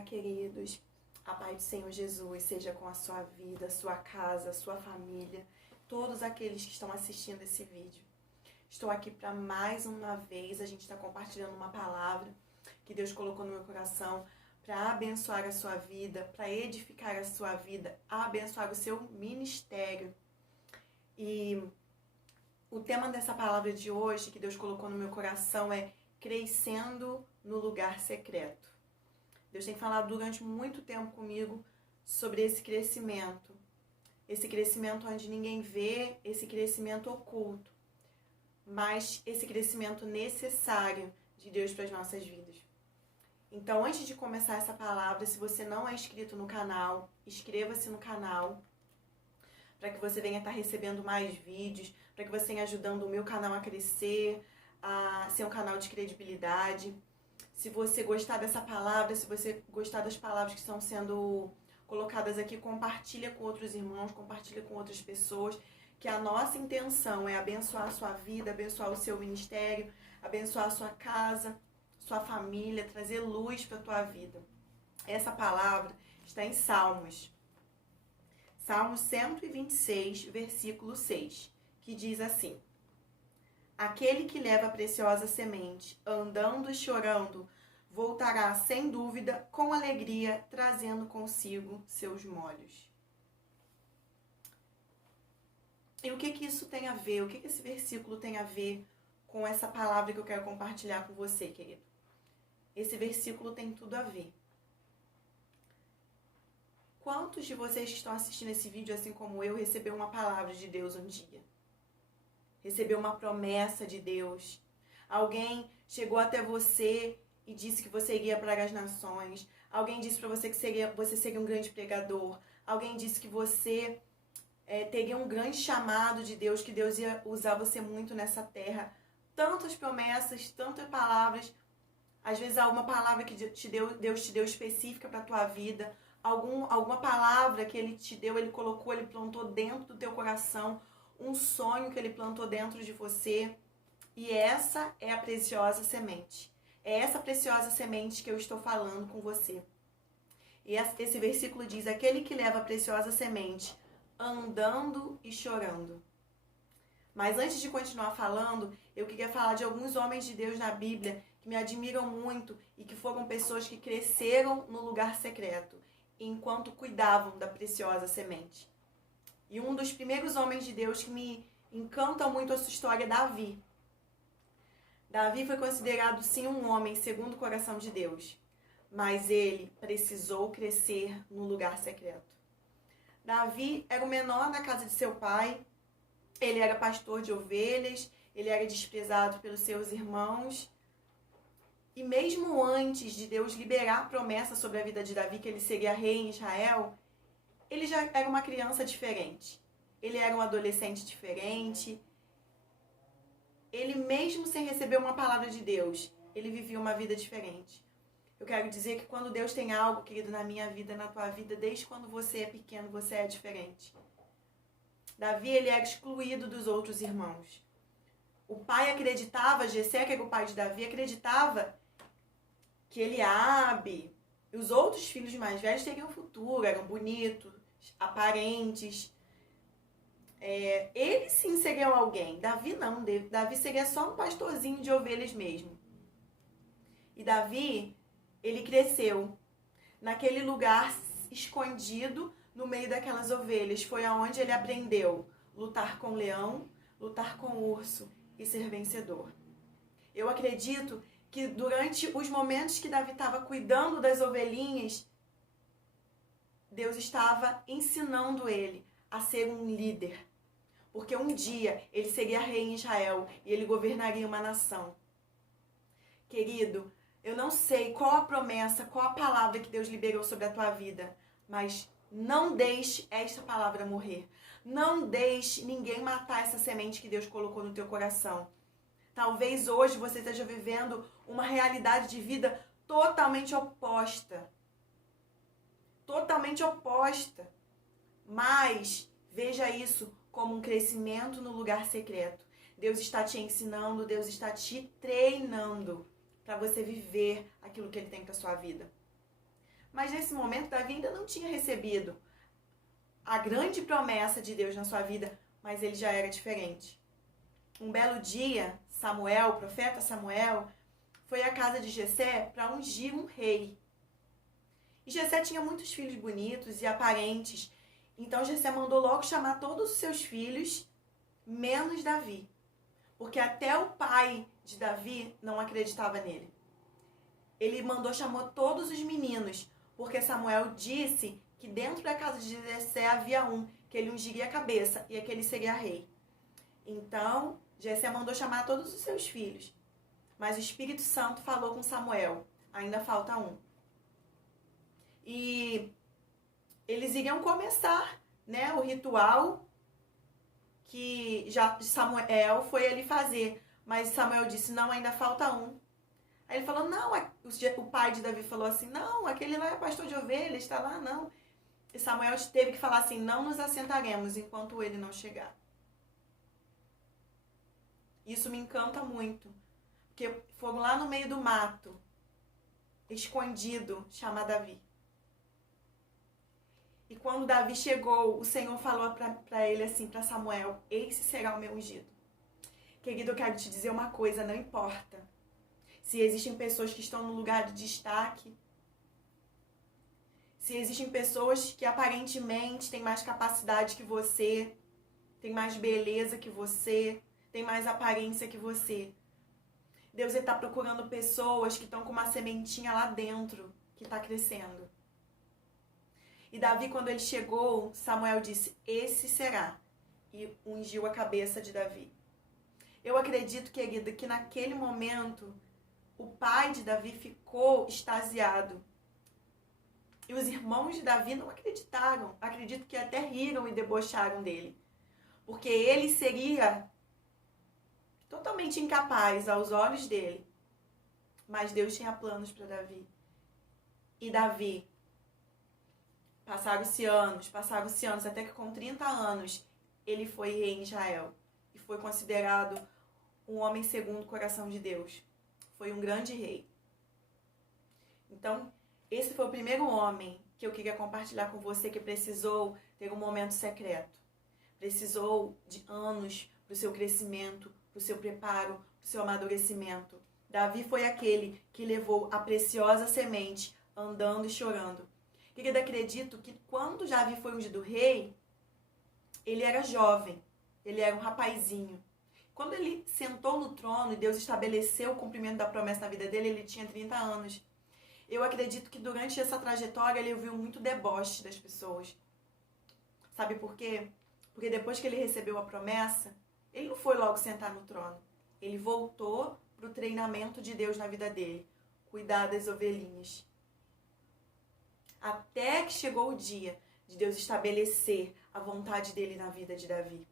Olá, queridos. A paz do Senhor Jesus seja com a sua vida, a sua casa, a sua família, todos aqueles que estão assistindo esse vídeo. Estou aqui para mais uma vez, a gente está compartilhando uma palavra que Deus colocou no meu coração para abençoar a sua vida, para edificar a sua vida, abençoar o seu ministério. E o tema dessa palavra de hoje que Deus colocou no meu coração é crescendo no lugar secreto. Deus tem falado durante muito tempo comigo sobre esse crescimento onde ninguém vê, esse crescimento oculto, mas esse crescimento necessário de Deus para as nossas vidas. Então, antes de começar essa palavra, se você não é inscrito no canal, inscreva-se no canal, para que você venha estar recebendo mais vídeos, para que você venha ajudando o meu canal a crescer, a ser um canal de credibilidade. Se você gostar dessa palavra, se você gostar das palavras que estão sendo colocadas aqui, compartilha com outros irmãos, compartilha com outras pessoas, que a nossa intenção é abençoar a sua vida, abençoar o seu ministério, abençoar a sua casa, sua família, trazer luz para a tua vida. Essa palavra está em Salmos. Salmos 126, versículo 6, que diz assim: aquele que leva a preciosa semente, andando e chorando, voltará sem dúvida, com alegria, trazendo consigo seus molhos. E o que isso tem a ver? O que esse versículo tem a ver com essa palavra que eu quero compartilhar com você, querido? Esse versículo tem tudo a ver. Quantos de vocês que estão assistindo esse vídeo, assim como eu, recebeu uma palavra de Deus um dia? Recebeu uma promessa de Deus? Alguém chegou até você e disse que você iria para as nações? Alguém disse para você que você seria um grande pregador? Alguém disse que você teria um grande chamado de Deus, que Deus ia usar você muito nessa terra? Tantas promessas, tantas palavras. Às vezes alguma palavra que Deus te deu específica para a tua vida. Alguma palavra que Ele te deu, Ele colocou, Ele plantou dentro do teu coração. Um sonho que Ele plantou dentro de você. E essa é a preciosa semente. É essa preciosa semente que eu estou falando com você. E esse versículo diz: aquele que leva a preciosa semente, andando e chorando. Mas antes de continuar falando, eu queria falar de alguns homens de Deus na Bíblia que me admiram muito e que foram pessoas que cresceram no lugar secreto, enquanto cuidavam da preciosa semente. E um dos primeiros homens de Deus que me encanta muito a sua história é Davi. Davi foi considerado, sim, um homem segundo o coração de Deus, mas ele precisou crescer no lugar secreto. Davi era o menor na casa de seu pai, ele era pastor de ovelhas, ele era desprezado pelos seus irmãos. E mesmo antes de Deus liberar a promessa sobre a vida de Davi, que ele seria rei em Israel, ele já era uma criança diferente. Ele era um adolescente diferente. Ele, mesmo sem receber uma palavra de Deus, ele vivia uma vida diferente. Eu quero dizer que quando Deus tem algo, querido, na minha vida, na tua vida, desde quando você é pequeno, você é diferente. Davi, ele era excluído dos outros irmãos. O pai acreditava, Jessé, que era o pai de Davi, acreditava que Eliabe e os outros filhos mais velhos teriam futuro, eram bonitos, aparentes. Eles sim seriam alguém. Davi não. Davi seria só um pastorzinho de ovelhas mesmo. E Davi, ele cresceu naquele lugar escondido no meio daquelas ovelhas. Foi aonde ele aprendeu lutar com o leão, lutar com o urso e ser vencedor. Eu acredito que durante os momentos que Davi estava cuidando das ovelhinhas, Deus estava ensinando ele a ser um líder. Porque um dia ele seria rei em Israel e ele governaria uma nação. Querido, eu não sei qual a promessa, qual a palavra que Deus liberou sobre a tua vida, mas não deixe esta palavra morrer. Não deixe ninguém matar essa semente que Deus colocou no teu coração. Talvez hoje você esteja vivendo uma realidade de vida totalmente oposta. Totalmente oposta. Mas veja isso como um crescimento no lugar secreto. Deus está te ensinando, Deus está te treinando para você viver aquilo que Ele tem para a sua vida. Mas nesse momento, Davi ainda não tinha recebido a grande promessa de Deus na sua vida, mas ele já era diferente. Um belo dia, Samuel, o profeta Samuel, foi à casa de Jessé para ungir um rei. E Jessé tinha muitos filhos bonitos e aparentes. Então Jessé mandou logo chamar todos os seus filhos, menos Davi. Porque até o pai de Davi não acreditava nele. Ele chamou todos os meninos, porque Samuel disse que dentro da casa de Jessé havia um, que ele ungiria a cabeça e aquele seria rei. Então, Jessé mandou chamar todos os seus filhos. Mas o Espírito Santo falou com Samuel, ainda falta um. E eles iriam começar, né, o ritual que já Samuel foi ali fazer. Mas Samuel disse, não, ainda falta um. Aí ele falou, não, o pai de Davi falou assim, não, aquele lá é pastor de ovelhas, está lá, não. E Samuel teve que falar assim, não nos assentaremos enquanto ele não chegar. Isso me encanta muito, porque foram lá no meio do mato, escondido, chamar Davi. E quando Davi chegou, o Senhor falou para ele assim, para Samuel, esse será o meu ungido. Querido, eu quero te dizer uma coisa, não importa se existem pessoas que estão no lugar de destaque, se existem pessoas que aparentemente têm mais capacidade que você, têm mais beleza que você, têm mais aparência que você. Deus está procurando pessoas que estão com uma sementinha lá dentro, que está crescendo. E Davi, quando ele chegou, Samuel disse, esse será. E ungiu a cabeça de Davi. Eu acredito, querida, que naquele momento, o pai de Davi ficou extasiado. E os irmãos de Davi não acreditaram. Acredito que até riram e debocharam dele. Porque ele seria totalmente incapaz aos olhos dele. Mas Deus tinha planos para Davi. E Davi, passaram-se anos, até que com 30 anos, ele foi rei em Israel. E foi considerado um homem segundo o coração de Deus. Foi um grande rei. Então, esse foi o primeiro homem que eu queria compartilhar com você, que precisou ter um momento secreto. Precisou de anos para o seu crescimento, para o seu preparo, para o seu amadurecimento. Davi foi aquele que levou a preciosa semente andando e chorando. Querida, acredito que quando Davi foi ungido rei, ele era jovem, ele era um rapazinho. Quando ele sentou no trono e Deus estabeleceu o cumprimento da promessa na vida dele, ele tinha 30 anos. Eu acredito que durante essa trajetória ele ouviu muito deboche das pessoas. Sabe por quê? Porque depois que ele recebeu a promessa, ele não foi logo sentar no trono. Ele voltou para o treinamento de Deus na vida dele. Cuidar das ovelhinhas. Até que chegou o dia de Deus estabelecer a vontade dele na vida de Davi.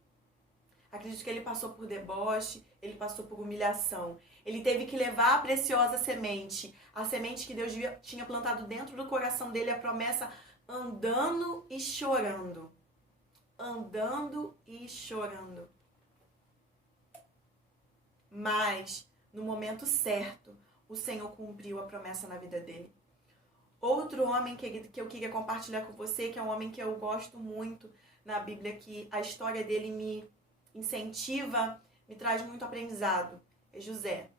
Acredito que ele passou por deboche, ele passou por humilhação. Ele teve que levar a preciosa semente, a semente que Deus tinha plantado dentro do coração dele, a promessa, andando e chorando. Andando e chorando. Mas, no momento certo, o Senhor cumpriu a promessa na vida dele. Outro homem que eu queria compartilhar com você, que é um homem que eu gosto muito na Bíblia, que a história dele me incentiva, me traz muito aprendizado, é José.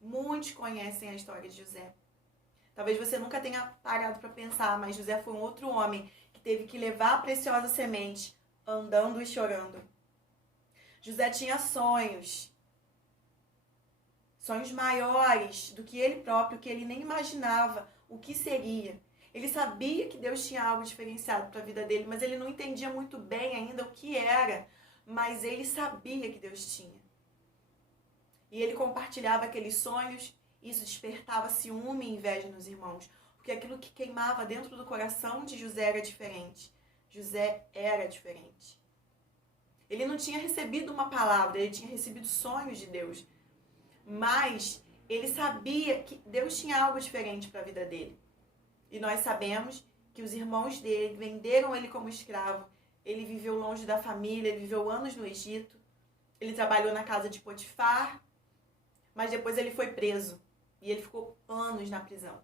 Muitos conhecem a história de José. Talvez você nunca tenha parado para pensar, mas José foi um outro homem que teve que levar a preciosa semente, andando e chorando. José tinha sonhos maiores do que ele próprio, que ele nem imaginava o que seria. Ele sabia que Deus tinha algo diferenciado para a vida dele, mas ele não entendia muito bem ainda o que era, mas ele sabia que Deus tinha. E ele compartilhava aqueles sonhos, e isso despertava ciúme e inveja nos irmãos, porque aquilo que queimava dentro do coração de José era diferente. José era diferente. Ele não tinha recebido uma palavra, ele tinha recebido sonhos de Deus. Mas ele sabia que Deus tinha algo diferente para a vida dele. E nós sabemos que os irmãos dele venderam ele como escravo. Ele viveu longe da família, ele viveu anos no Egito. Ele trabalhou na casa de Potifar, mas depois ele foi preso. E ele ficou anos na prisão.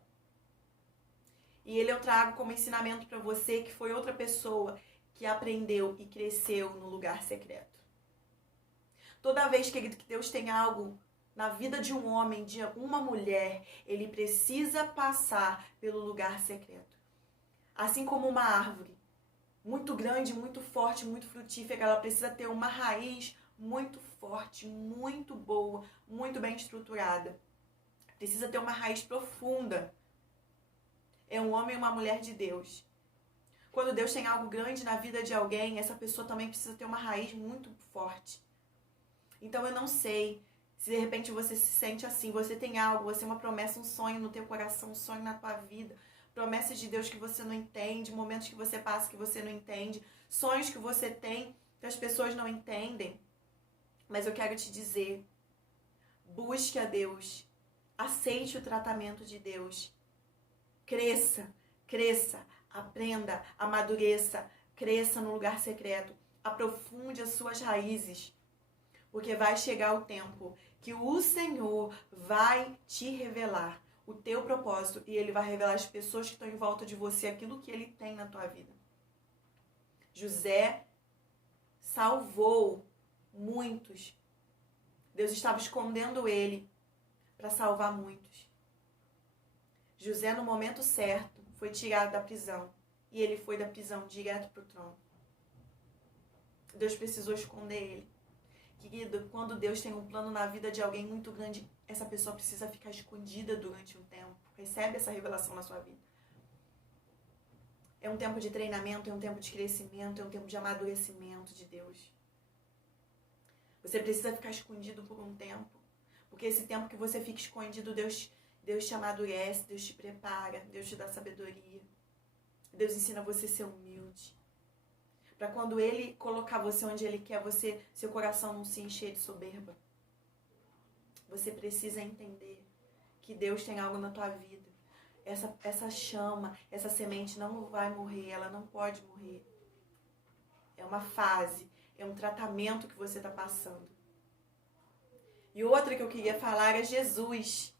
E ele eu trago como ensinamento para você que foi outra pessoa que aprendeu e cresceu no lugar secreto. Toda vez, querido, que Deus tem algo na vida de um homem, de uma mulher, ele precisa passar pelo lugar secreto. Assim como uma árvore muito grande, muito forte, muito frutífera, ela precisa ter uma raiz muito forte, muito boa, muito bem estruturada. Precisa ter uma raiz profunda. É um homem e uma mulher de Deus. Quando Deus tem algo grande na vida de alguém, essa pessoa também precisa ter uma raiz muito forte. Então eu não sei se de repente você se sente assim, você tem algo, você tem uma promessa, um sonho no teu coração, um sonho na tua vida, promessas de Deus que você não entende, momentos que você passa que você não entende, sonhos que você tem que as pessoas não entendem. Mas eu quero te dizer, busque a Deus, aceite o tratamento de Deus, cresça, aprenda, amadureça, cresça no lugar secreto, aprofunde as suas raízes, porque vai chegar o tempo que o Senhor vai te revelar o teu propósito e Ele vai revelar às pessoas que estão em volta de você aquilo que Ele tem na tua vida. José salvou muitos. Deus estava escondendo ele para salvar muitos. José, no momento certo, foi tirado da prisão e ele foi da prisão direto para o trono. Deus precisou esconder ele. Querido, quando Deus tem um plano na vida de alguém muito grande, essa pessoa precisa ficar escondida durante um tempo. Recebe essa revelação na sua vida. É um tempo de treinamento, é um tempo de crescimento, é um tempo de amadurecimento de Deus. Você precisa ficar escondido por um tempo. Porque esse tempo que você fica escondido, Deus te amadurece, Deus te prepara, Deus te dá sabedoria. Deus ensina você a ser humilde. Para quando Ele colocar você onde Ele quer, seu coração não se encher de soberba. Você precisa entender que Deus tem algo na tua vida. Essa chama, essa semente não vai morrer, ela não pode morrer. É uma fase, é um tratamento que você está passando. E outra que eu queria falar é Jesus.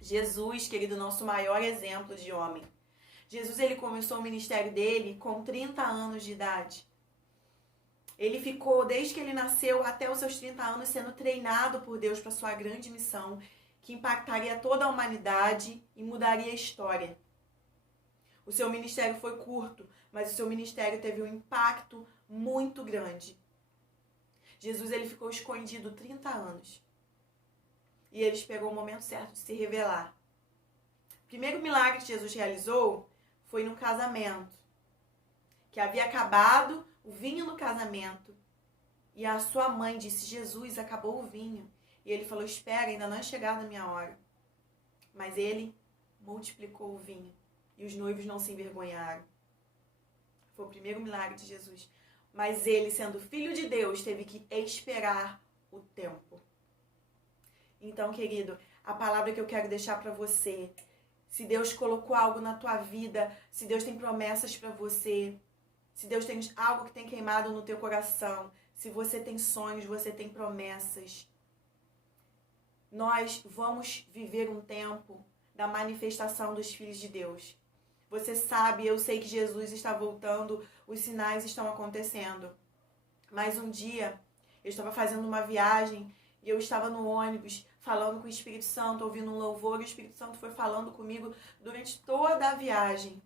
Jesus, querido, nosso maior exemplo de homem. Jesus, ele começou o ministério dele com 30 anos de idade. Ele ficou, desde que ele nasceu até os seus 30 anos, sendo treinado por Deus para sua grande missão, que impactaria toda a humanidade e mudaria a história. O seu ministério foi curto, mas o seu ministério teve um impacto muito grande. Jesus, ele ficou escondido 30 anos. E ele esperou o momento certo de se revelar. O primeiro milagre que Jesus realizou foi num casamento, que havia acabado o vinho no casamento. E a sua mãe disse, Jesus, acabou o vinho. E ele falou, espera, ainda não é chegada a minha hora. Mas ele multiplicou o vinho. E os noivos não se envergonharam. Foi o primeiro milagre de Jesus. Mas ele, sendo filho de Deus, teve que esperar o tempo. Então, querido, a palavra que eu quero deixar para você, se Deus colocou algo na tua vida, se Deus tem promessas para você, se Deus tem algo que tem queimado no teu coração, se você tem sonhos, você tem promessas, nós vamos viver um tempo da manifestação dos filhos de Deus. Você sabe, eu sei que Jesus está voltando, os sinais estão acontecendo. Mas um dia, eu estava fazendo uma viagem e eu estava no ônibus falando com o Espírito Santo, ouvindo um louvor, e o Espírito Santo foi falando comigo durante toda a viagem.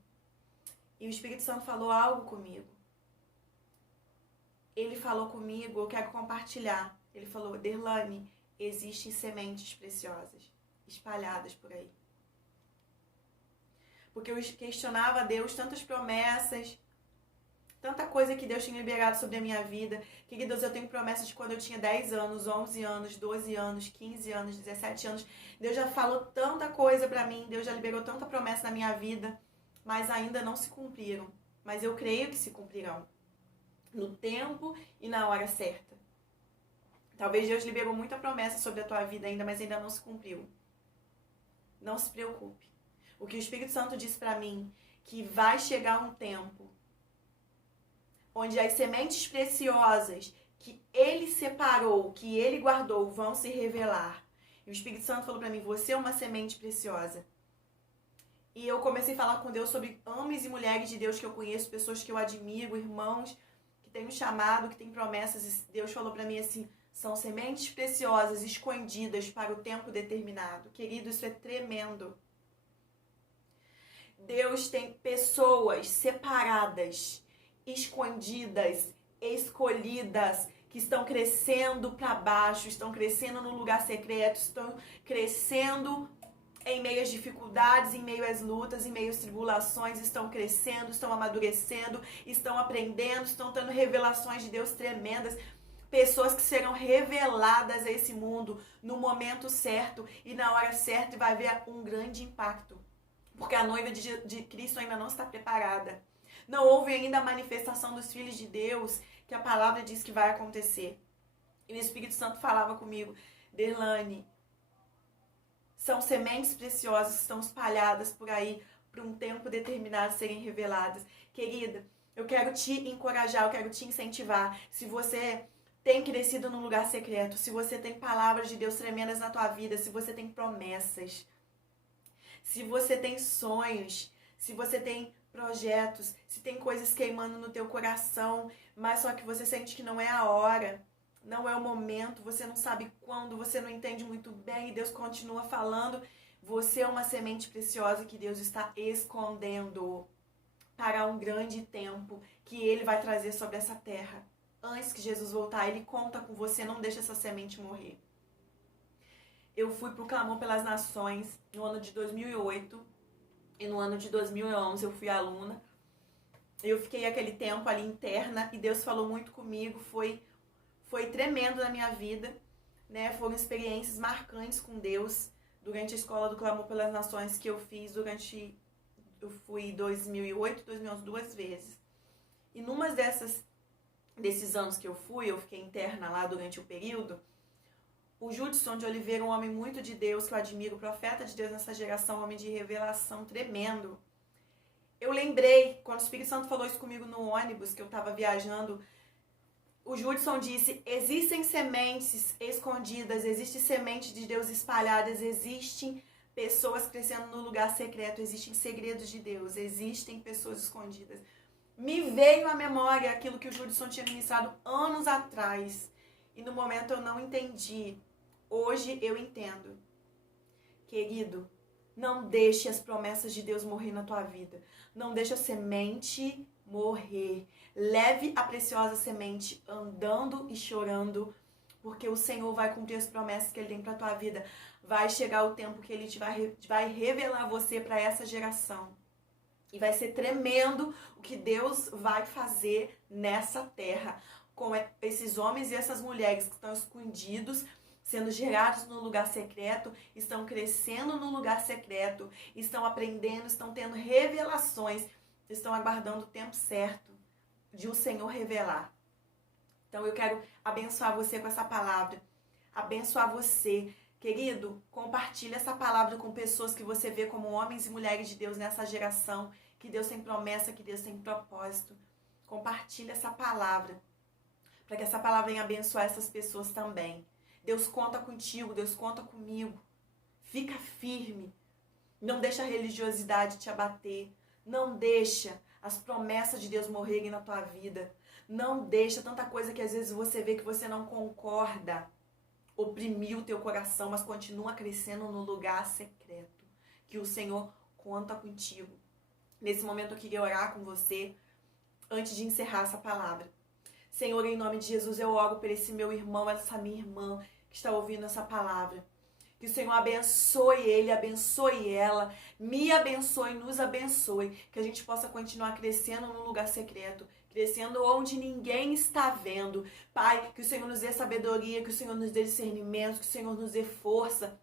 E o Espírito Santo falou algo comigo. Ele falou comigo, eu quero compartilhar. Ele falou, Derlane, existem sementes preciosas espalhadas por aí. Porque eu questionava a Deus tantas promessas, tanta coisa que Deus tinha liberado sobre a minha vida. Queridos, eu tenho promessas de quando eu tinha 10 anos, 11 anos, 12 anos, 15 anos, 17 anos. Deus já falou tanta coisa pra mim, Deus já liberou tanta promessa na minha vida, mas ainda não se cumpriram. Mas eu creio que se cumprirão, no tempo e na hora certa. Talvez Deus liberou muita promessa sobre a tua vida ainda, mas ainda não se cumpriu. Não se preocupe. O que o Espírito Santo disse pra mim, que vai chegar um tempo onde as sementes preciosas que Ele separou, que Ele guardou, vão se revelar. E o Espírito Santo falou pra mim, você é uma semente preciosa. E eu comecei a falar com Deus sobre homens e mulheres de Deus que eu conheço, pessoas que eu admiro, irmãos que têm um chamado, que têm promessas. E Deus falou para mim assim, são sementes preciosas, escondidas para o tempo determinado. Querido, isso é tremendo. Deus tem pessoas separadas, escondidas, escolhidas, que estão crescendo para baixo, estão crescendo no lugar secreto, estão crescendo em meio às dificuldades, em meio às lutas, em meio às tribulações, estão crescendo, estão amadurecendo, estão aprendendo, estão tendo revelações de Deus tremendas. Pessoas que serão reveladas a esse mundo no momento certo e na hora certa, e vai haver um grande impacto. Porque a noiva de Cristo ainda não está preparada. Não houve ainda a manifestação dos filhos de Deus, que a palavra diz que vai acontecer. E o Espírito Santo falava comigo, Derlane, são sementes preciosas que estão espalhadas por aí, para um tempo determinado serem reveladas. Querida, eu quero te encorajar, eu quero te incentivar. Se você tem crescido num lugar secreto, se você tem palavras de Deus tremendas na tua vida, se você tem promessas, se você tem sonhos, se você tem projetos, se tem coisas queimando no teu coração, mas só que você sente que não é a hora, não é o momento, você não sabe quando, você não entende muito bem e Deus continua falando, você é uma semente preciosa que Deus está escondendo para um grande tempo que Ele vai trazer sobre essa terra. Antes que Jesus voltar, Ele conta com você, não deixa essa semente morrer. Eu fui pro Clamor pelas Nações no ano de 2008 e no ano de 2011 eu fui aluna. Eu fiquei aquele tempo ali interna e Deus falou muito comigo, foi tremendo na minha vida, né? Foram experiências marcantes com Deus durante a Escola do Clamor pelas Nações que eu fiz eu fui 2008, 2011 duas vezes. E numa desses anos que eu fiquei interna lá durante o período, o Judson de Oliveira, um homem muito de Deus, que eu admiro, profeta de Deus nessa geração, homem de revelação tremendo. Eu lembrei, quando o Espírito Santo falou isso comigo no ônibus, que eu estava viajando, o Judson disse, existem sementes escondidas, existem sementes de Deus espalhadas, existem pessoas crescendo no lugar secreto, existem segredos de Deus, existem pessoas escondidas. Me veio à memória aquilo que o Judson tinha ministrado anos atrás, e no momento eu não entendi. Hoje eu entendo. Querido, não deixe as promessas de Deus morrer na tua vida. Não deixe a semente morrer. Leve a preciosa semente andando e chorando, porque o Senhor vai cumprir as promessas que Ele tem para a tua vida. Vai chegar o tempo que Ele vai revelar você para essa geração. E vai ser tremendo o que Deus vai fazer nessa terra, com esses homens e essas mulheres que estão escondidos, sendo gerados no lugar secreto, estão crescendo no lugar secreto, estão aprendendo, estão tendo revelações, estão aguardando o tempo certo de o Senhor revelar. Então eu quero abençoar você com essa palavra, abençoar você. Querido, compartilhe essa palavra com pessoas que você vê como homens e mulheres de Deus nessa geração, que Deus tem promessa, que Deus tem propósito. Compartilhe essa palavra, para que essa palavra venha abençoar essas pessoas também. Deus conta contigo, Deus conta comigo. Fica firme. Não deixa a religiosidade te abater. Não deixa as promessas de Deus morrerem na tua vida. Não deixa tanta coisa que às vezes você vê que você não concorda oprimir o teu coração, mas continua crescendo no lugar secreto, que o Senhor conta contigo. Nesse momento eu queria orar com você, antes de encerrar essa palavra. Senhor, em nome de Jesus, eu oro por esse meu irmão, essa minha irmã que está ouvindo essa palavra. Que o Senhor abençoe ele, abençoe ela, me abençoe, nos abençoe. Que a gente possa continuar crescendo no lugar secreto, crescendo onde ninguém está vendo. Pai, que o Senhor nos dê sabedoria, que o Senhor nos dê discernimento, que o Senhor nos dê força,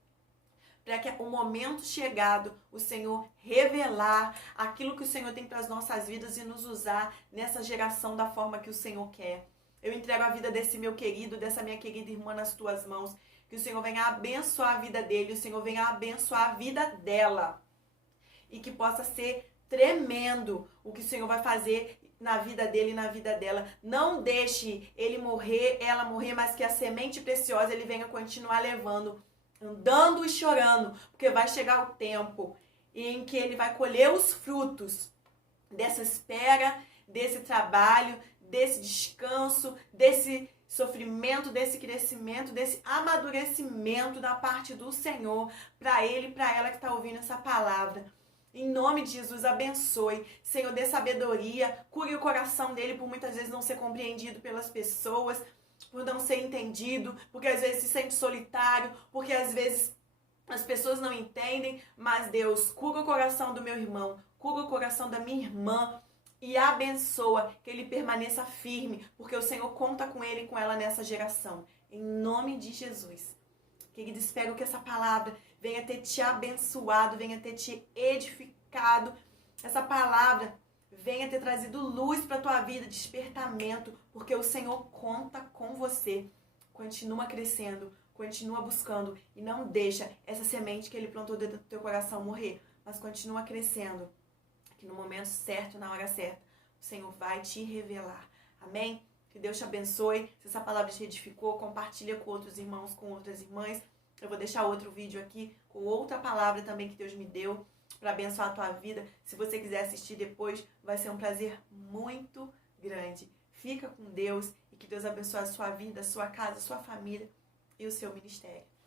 para que o momento chegado, o Senhor revelar aquilo que o Senhor tem para as nossas vidas e nos usar nessa geração da forma que o Senhor quer. Eu entrego a vida desse meu querido, dessa minha querida irmã nas tuas mãos. Que o Senhor venha abençoar a vida dele, o Senhor venha abençoar a vida dela. E que possa ser tremendo o que o Senhor vai fazer na vida dele e na vida dela. Não deixe ele morrer, ela morrer, mas que a semente preciosa ele venha continuar levando, andando e chorando, porque vai chegar o tempo e em que ele vai colher os frutos dessa espera, desse trabalho, desse descanso, desse sofrimento, desse crescimento, desse amadurecimento da parte do Senhor para ele e para ela que está ouvindo essa palavra. Em nome de Jesus, abençoe. Senhor, dê sabedoria, cure o coração dele por muitas vezes não ser compreendido pelas pessoas, por não ser entendido, porque às vezes se sente solitário, porque às vezes as pessoas não entendem, mas Deus, cura o coração do meu irmão, cura o coração da minha irmã e abençoa que ele permaneça firme, porque o Senhor conta com ele e com ela nessa geração. Em nome de Jesus. Querido, espero que essa palavra venha ter te abençoado, venha ter te edificado. Essa palavra venha ter trazido luz para a tua vida, despertamento, porque o Senhor conta com você. Continua crescendo, continua buscando e não deixa essa semente que Ele plantou dentro do teu coração morrer, mas continua crescendo, que no momento certo, na hora certa, o Senhor vai te revelar. Amém? Que Deus te abençoe. Se essa palavra te edificou, compartilha com outros irmãos, com outras irmãs. Eu vou deixar outro vídeo aqui com outra palavra também que Deus me deu para abençoar a tua vida. Se você quiser assistir depois, vai ser um prazer muito grande. Fica com Deus e que Deus abençoe a sua vida, a sua casa, a sua família e o seu ministério.